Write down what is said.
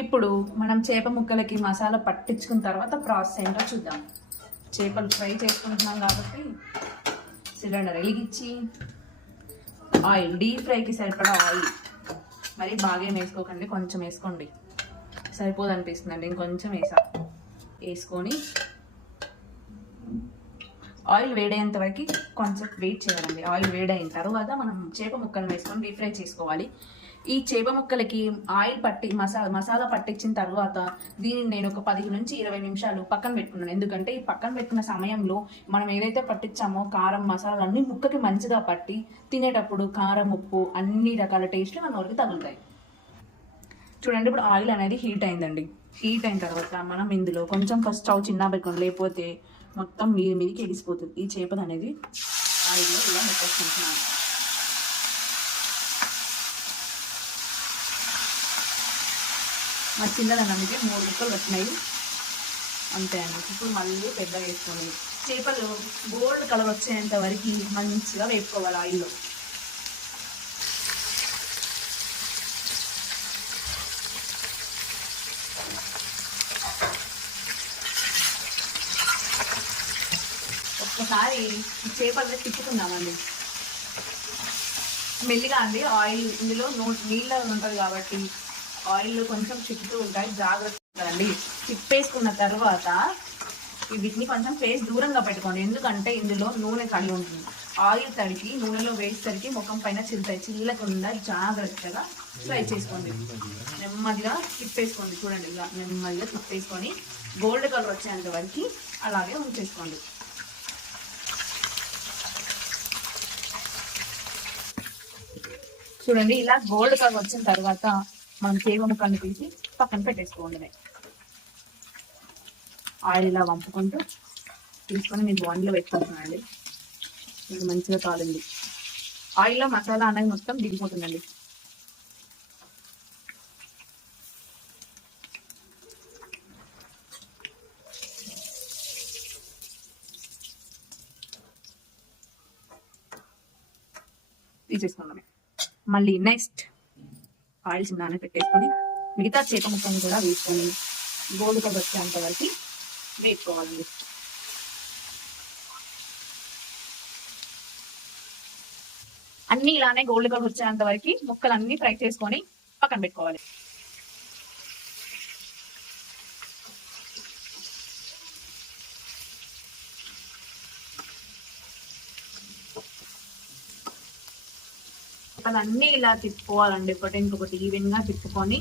ఇప్పుడు మనం చేప ముక్కలకి మసాలా పట్టించుకున్న తర్వాత ప్రాసెస్ ఏంటో చూద్దాం. చేపలు ఫ్రై చేసుకుంటున్నాం కాబట్టి సిలిండర్ వెలిగించి ఆయిల్, డీప్ ఫ్రైకి సరిపడా ఆయిల్, మరి బాగా వేసుకోకండి, కొంచెం వేసుకోండి, సరిపోదు అనిపిస్తుందండి, ఇంకొంచెం వేసుకొని ఆయిల్ వేడైనంత వరకు కొంచెం వెయిట్ చేయాలండి. ఆయిల్ వేడైన తర్వాత మనం చేప ముక్కలు వేసుకొని డీప్ ఫ్రై చేసుకోవాలి. ఈ చేప ముక్కలకి ఆయిల్ పట్టి మసాలా పట్టించిన తర్వాత దీన్ని నేను ఒక 10 నుంచి 20 నిమిషాలు పక్కన పెట్టుకున్నాను. ఎందుకంటే ఈ పక్కన పెట్టుకున్న సమయంలో మనం ఏదైతే పట్టించామో కారం, మసాలా అన్ని ముక్కకి మంచిగా పట్టి తినేటప్పుడు కారం, ఉప్పు అన్ని రకాల టేస్ట్లు మన నోరుకి తగులుతాయి. చూడండి, ఇప్పుడు ఆయిల్ అనేది హీట్ అయిందండి. హీట్ అయిన తర్వాత మనం ఇందులో కొంచెం ఫస్ట్ స్టవ్ చిన్న పెట్టుకోండి, లేకపోతే మొత్తం మీదికి ఎగిసిపోతుంది. ఈ చేపలు అనేది ఆయిల్లో ఇలా పెట్టేసుకుంటున్నాను. మా చిన్నదని అందుకే 3 ముక్కలు వచ్చినాయి అంతే అండి. ఇప్పుడు మళ్ళీ పెద్దగా వేసుకొని చేపలు గోల్డ్ కలర్ వచ్చేంత వరకు మంచిగా వేపుకోవాలి ఆయిల్లో. ఒక్కసారి చేపలు తిప్పుకుందామండి మెల్లిగా అండి. ఆయిల్ ఇందులో నీళ్ళ ఉంటుంది కాబట్టి ఆయిల్ కొంచెం చిక్కుతూ ఉంటాయి, జాగ్రత్తగా అండి. తిప్పేసుకున్న తర్వాత వీటిని కొంచెం ఫేస్ దూరంగా పెట్టుకోండి, ఎందుకంటే ఇందులో నూనె తడి ఉంటుంది. ఆయిల్ తడికి నూనెలో వేసేసరికి ముఖం పైన చిల్లుతాయి, చిల్లకుండా జాగ్రత్తగా ఫ్రై చేసుకోండి. నెమ్మదిగా తిప్పేసుకోండి. చూడండి, ఇలా నెమ్మదిగా తిప్పేసుకొని గోల్డ్ కలర్ వచ్చేంత వరకు అలాగే ఉంచేసుకోండి. చూడండి, ఇలా గోల్డ్ కలర్ వచ్చిన తర్వాత మనం చేప ముక్కల్ని తీసి పక్కన పెట్టేసుకోండి. ఆయిల్ ఇలా వంపుకుంటూ తీసుకొని మీరు బాండ్లో పెట్టుకుంటున్నానండి. ఇది మంచిగా కాలింది. ఆయిల్లో మసాలా అనేది మొత్తం దిగిపోతుందండి. తీసేసుకున్నాం. మళ్ళీ నెక్స్ట్ ఆయిల్ చిన్ననే పెట్టేసుకొని మిగతా చేప ముక్కని కూడా వేసుకొని గోల్డ్ కలర్ వచ్చేంత వరకు వేసుకోవాలండి. అన్ని ఇలానే గోల్డ్ కలర్ వచ్చేంత వరకు ముక్కలు అన్ని ఫ్రై చేసుకొని పక్కన పెట్టుకోవాలి. అన్నీ ఇలా తిప్పుకోవాలండి, ఒకటి ఇంకొకటి ఈవెన్ గా తిప్పుకొని